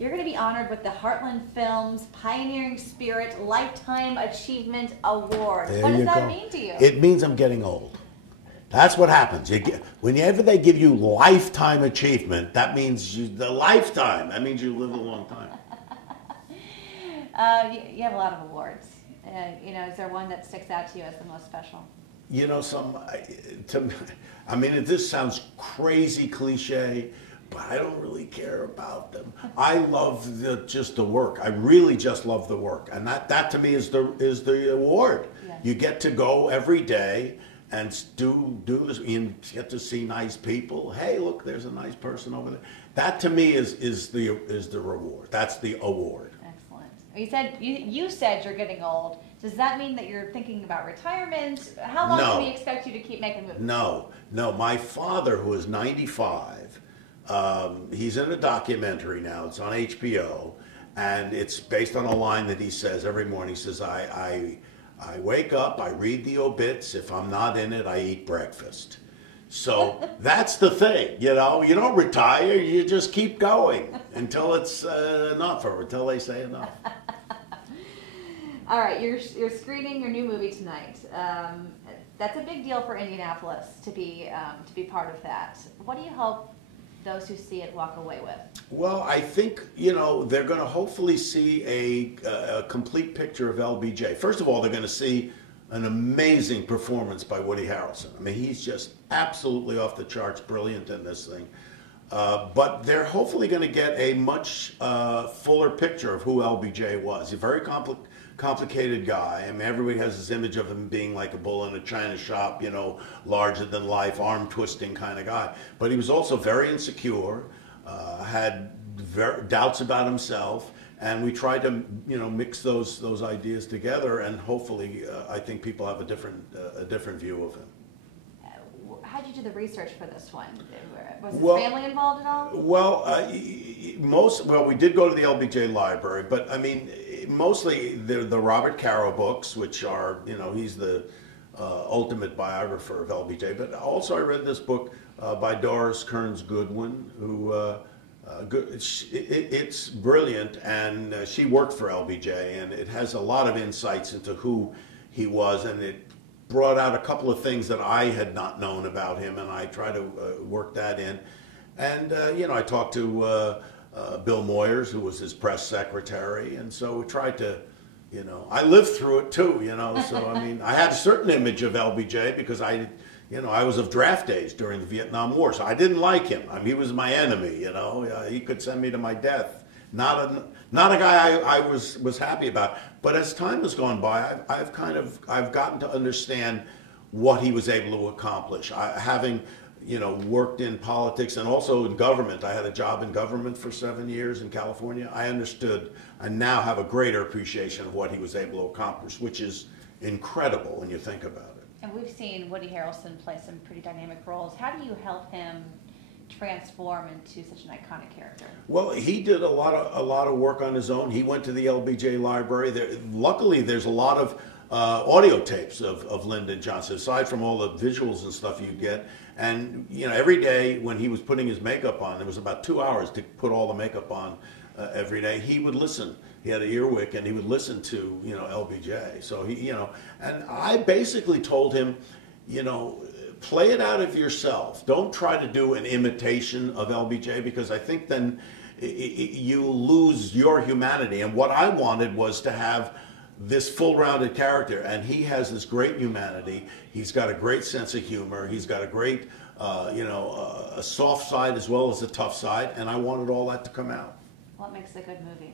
You're going to be honored with the Heartland Film's Pioneering Spirit Lifetime Achievement Award. What does that mean to you? It means I'm getting old. That's what happens. Whenever they give you lifetime achievement, that means the lifetime. That means you live a long time. You have a lot of awards. You know, is there one that sticks out to you as the most special? You know, I mean, this sounds crazy cliche, but I don't really care about them. I love just the work. I really just love the work, and that to me is the award. Yes. You get to go every day and do this. You get to see nice people. Hey, look, there's a nice person over there. That to me is the reward. That's the award. Excellent. You said you're getting old. Does that mean that you're thinking about retirement? How long can we expect you to keep making movies? No. My father, who is 95, he's in a documentary now. It's on HBO, and it's based on a line that he says every morning. He says, I wake up, I read the obits. If I'm not in it, I eat breakfast. So that's the thing, you know. You don't retire, you just keep going until it's enough, or until they say enough. All right, you're screening your new movie tonight. That's a big deal for Indianapolis to be part of that. What do you hope those who see it walk away with? Well, I think, you know, they're going to hopefully see a complete picture of LBJ. First of all, they're going to see an amazing performance by Woody Harrelson. I mean, he's just absolutely off the charts, brilliant in this thing. But they're hopefully going to get a much fuller picture of who LBJ was. He's a very complicated guy. I mean, everybody has this image of him being like a bull in a china shop, you know, larger than life, arm twisting kind of guy. But he was also very insecure, had doubts about himself, and we tried to, you know, mix those ideas together, and hopefully, I think people have a different view of him. How did you do the research for this one? Was his family involved at all? Well, we did go to the LBJ Library, but I mean, mostly the Robert Caro books, which are, you know, he's the ultimate biographer of LBJ. But also I read this book by Doris Kearns Goodwin, who it's brilliant, and she worked for LBJ, and it has a lot of insights into who he was, and it brought out a couple of things that I had not known about him, and I try to work that in. And you know, I talked to Bill Moyers, who was his press secretary, and so we tried to, you know, I lived through it too, you know, so I mean, I had a certain image of LBJ because I was of draft days during the Vietnam War, so I didn't like him. I mean, he was my enemy, you know. He could send me to my death. Not a guy I was happy about. But as time has gone by, I've gotten to understand what he was able to accomplish. Having, you know, worked in politics and also in government. I had a job in government for 7 years in California. I understood. I now have a greater appreciation of what he was able to accomplish, which is incredible when you think about it. And we've seen Woody Harrelson play some pretty dynamic roles. How do you help him transform into such an iconic character? Well, he did a lot of work on his own. He went to the LBJ Library. Luckily, there's a lot of audio tapes of Lyndon Johnson, aside from all the visuals and stuff you get. And you know, every day when he was putting his makeup on, it was about 2 hours to put all the makeup on every day. He would listen. He had an earwick, and he would listen to, you know, LBJ. So he, you know, and I basically told him, you know, play it out of yourself. Don't try to do an imitation of LBJ, because I think then you lose your humanity. And what I wanted was to have this full-rounded character, and he has this great humanity. He's got a great sense of humor. He's got a great, you know, a soft side as well as a tough side, and I wanted all that to come out. What makes a good movie?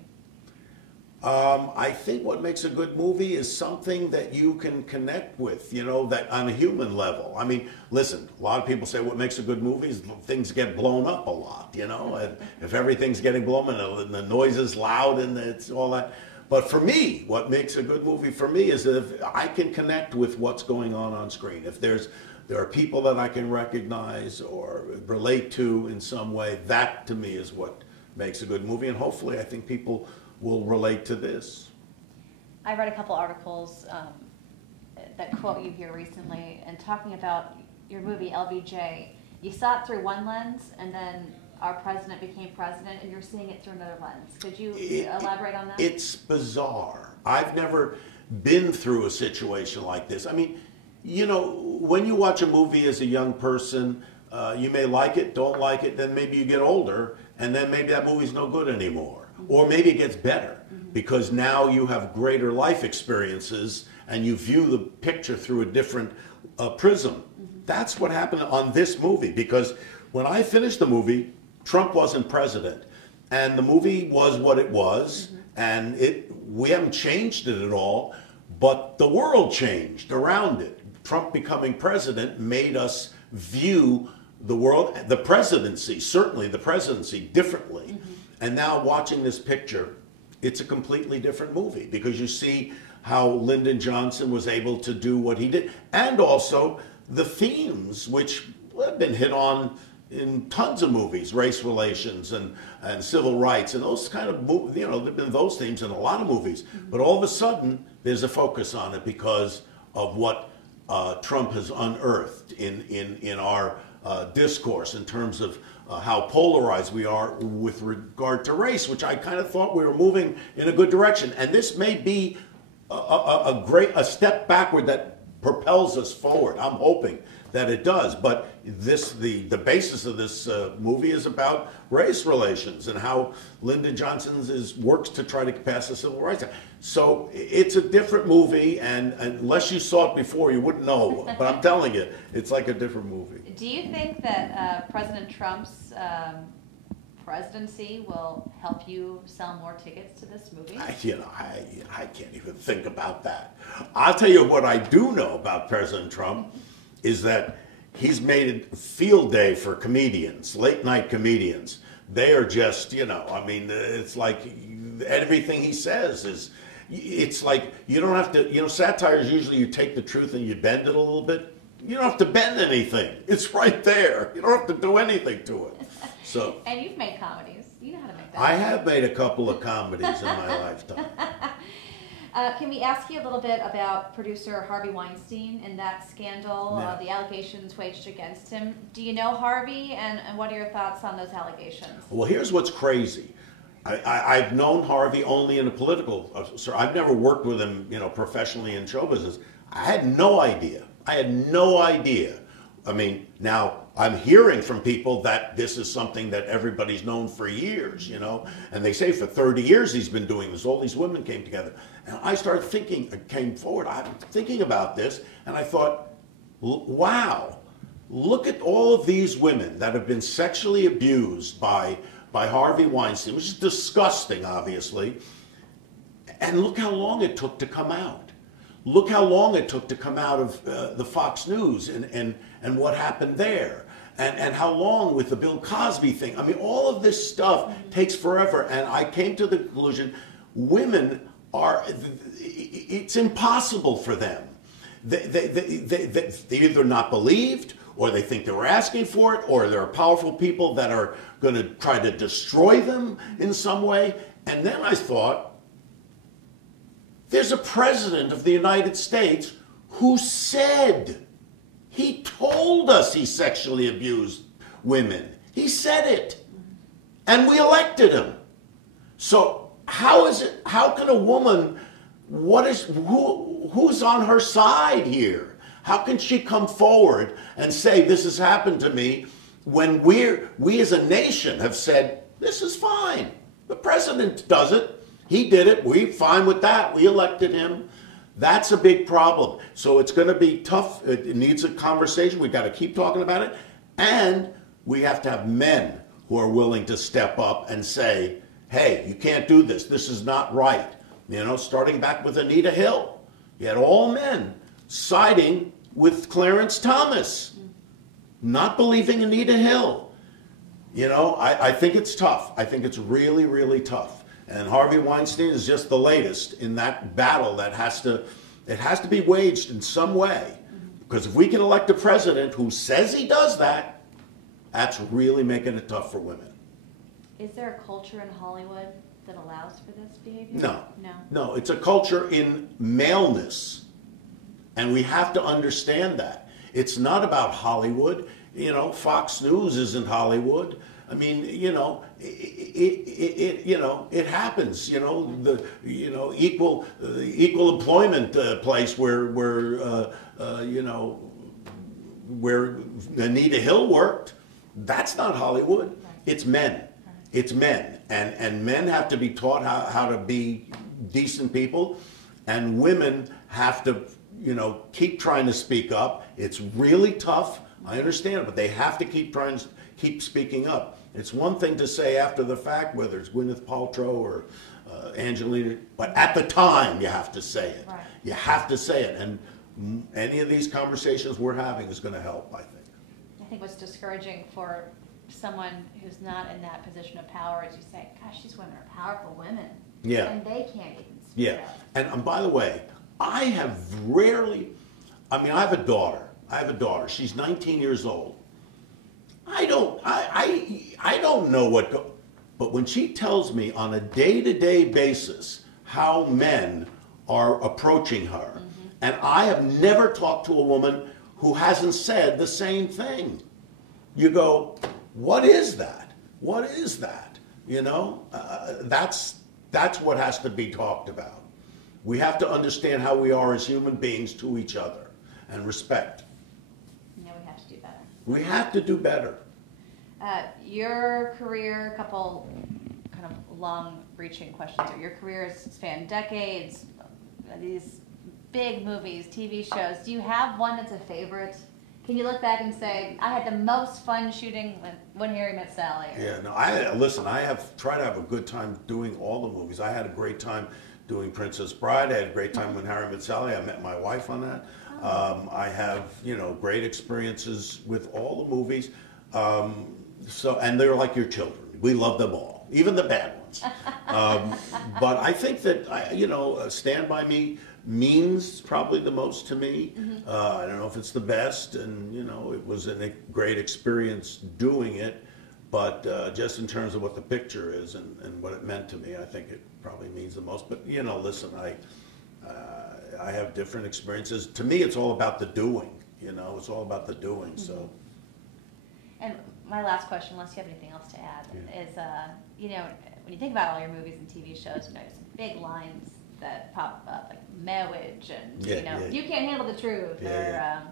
I think what makes a good movie is something that you can connect with, you know, that on a human level. I mean, listen, a lot of people say what makes a good movie is things get blown up a lot, you know, and if everything's getting blown and the noise is loud and it's all that. But for me, what makes a good movie for me is if I can connect with what's going on screen. If there are people that I can recognize or relate to in some way, that to me is what makes a good movie. And hopefully I think people will relate to this. I read a couple articles that quote you here recently, and talking about your movie LBJ. You saw it through one lens, and then our president became president, and you're seeing it through another lens. Could you elaborate on that? It's bizarre. I've never been through a situation like this. I mean, you know, when you watch a movie as a young person, you may like it, don't like it, then maybe you get older, and then maybe that movie's no good anymore. Or maybe it gets better, because now you have greater life experiences, and you view the picture through a different prism. That's what happened on this movie, because when I finished the movie, Trump wasn't president, and the movie was what it was, and we haven't changed it at all, but the world changed around it. Trump becoming president made us view the world, the presidency, certainly the presidency, differently. And now watching this picture, it's a completely different movie, because you see how Lyndon Johnson was able to do what he did, and also the themes which have been hit on in tons of movies, race relations and civil rights and those kind of, you know, there have been those themes in a lot of movies. But all of a sudden, there's a focus on it because of what Trump has unearthed in our discourse in terms of how polarized we are with regard to race, which I kind of thought we were moving in a good direction. And this may be a step backward that propels us forward. I'm hoping that it does. But the basis of this movie is about race relations and how Lyndon Johnson works to try to pass the Civil Rights Act. So it's a different movie, and unless you saw it before, you wouldn't know. But I'm telling you, it's like a different movie. Do you think that President Trump's presidency will help you sell more tickets to this movie? I can't even think about that. I'll tell you what I do know about President Trump is that he's made it a field day for comedians, late night comedians. They are just, you know, I mean, it's like everything he says is, it's like you don't have to, you know, satire is usually you take the truth and you bend it a little bit. You don't have to bend anything. It's right there. You don't have to do anything to it. So. And you've made comedies. You know how to make that. I have made a couple of comedies in my lifetime. Can we ask you a little bit about producer Harvey Weinstein and that scandal, the allegations waged against him? Do you know Harvey, and what are your thoughts on those allegations? Well, here's what's crazy. I've known Harvey only in a political, I've never worked with him, you know, professionally in show business. I had no idea. I mean, now I'm hearing from people that this is something that everybody's known for years, you know, and they say for 30 years he's been doing this. All these women came together. And I started thinking, I'm thinking about this, and I thought, wow, look at all of these women that have been sexually abused by Harvey Weinstein, which is disgusting, obviously, and look how long it took to come out. Look how long it took to come out of the Fox News and what happened there. And how long with the Bill Cosby thing. I mean, all of this stuff takes forever. And I came to the conclusion, women are, it's impossible for them. They're either not believed, or they think they were asking for it, or there are powerful people that are going to try to destroy them in some way. And then I thought, there's a president of the United States who said, he told us he sexually abused women. He said it. And we elected him. So how can a woman, who's on her side here? How can she come forward and say, this has happened to me, when we as a nation have said, this is fine. The president does it. He did it. We're fine with that. We elected him. That's a big problem. So it's going to be tough. It needs a conversation. We've got to keep talking about it. And we have to have men who are willing to step up and say, hey, you can't do this. This is not right. You know, starting back with Anita Hill. You had all men siding with Clarence Thomas, not believing Anita Hill. You know, I think it's tough. I think it's really, really tough. And Harvey Weinstein is just the latest in that battle that has to be waged in some way. Because if we can elect a president who says he does that, that's really making it tough for women. Is there a culture in Hollywood that allows for this behavior? No. No. No, it's a culture in maleness. And we have to understand that. It's not about Hollywood. You know, Fox News isn't Hollywood. I mean, you know, it happens. You know, the equal employment place where you know, where Anita Hill worked. That's not Hollywood. Right. It's men. Right. It's men, and men have to be taught how to be decent people, and women have to, you know, keep trying to speak up. It's really tough. I understand it, but they have to keep speaking up. It's one thing to say after the fact, whether it's Gwyneth Paltrow or Angelina, but at the time you have to say it. Right. You have to say it, and any of these conversations we're having is going to help, I think. I think what's discouraging for someone who's not in that position of power is you say, gosh, these women are powerful women. Yeah. And they can't even speak Yeah. out. And by the way, I have rarely, I mean, I have a daughter. She's 19 years old. I don't know what, but when she tells me on a day-to-day basis how men are approaching her, mm-hmm. and I have never talked to a woman who hasn't said the same thing. You go, what is that? What is that? You know, that's what has to be talked about. We have to understand how we are as human beings to each other and respect. No, we have to do better. We have to do better. Your career, a couple kind of long-reaching questions. Your career has spanned decades, these big movies, TV shows. Do you have one that's a favorite? Can you look back and say, I had the most fun shooting When Harry Met Sally? Yeah, no, I have tried to have a good time doing all the movies. I had a great time doing Princess Bride. I had a great time when Harry Met Sally. I met my wife on that. Oh. I have, you know, great experiences with all the movies. And they're like your children. We love them all, even the bad ones. But I think that, you know, Stand By Me means probably the most to me. Mm-hmm. I don't know if it's the best, and, you know, it was a great experience doing it. But just in terms of what the picture is and what it meant to me, I think it probably means the most. But, you know, listen, I have different experiences. To me, it's all about the doing. You know, it's all about the doing. Mm-hmm. So. And my last question, unless you have anything else to add, is, you know, when you think about all your movies and TV shows, you know, some big lines that pop up, like marriage and, you know, you can't handle the truth, or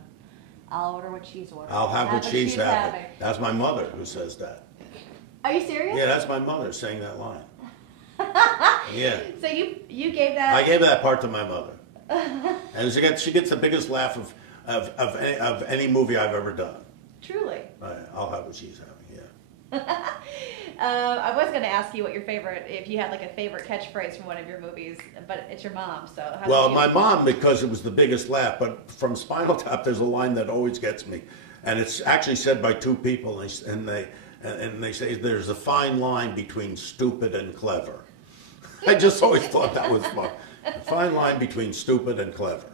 I'll order what she's ordering. I'll have what she's having. That's my mother who says that. Are you serious? Yeah, that's my mother saying that line. Yeah. So you gave that? I gave that part to my mother. And she gets the biggest laugh of any movie I've ever done. Truly. I'll have what she's having, yeah. I was going to ask you what your favorite, if you had like a favorite catchphrase from one of your movies, but it's your mom, so how Well, my mom, because it was the biggest laugh, but from Spinal Tap, there's a line that always gets me. And it's actually said by two people, and they say there's a fine line between stupid and clever. I just always thought that was fun. A fine line between stupid and clever.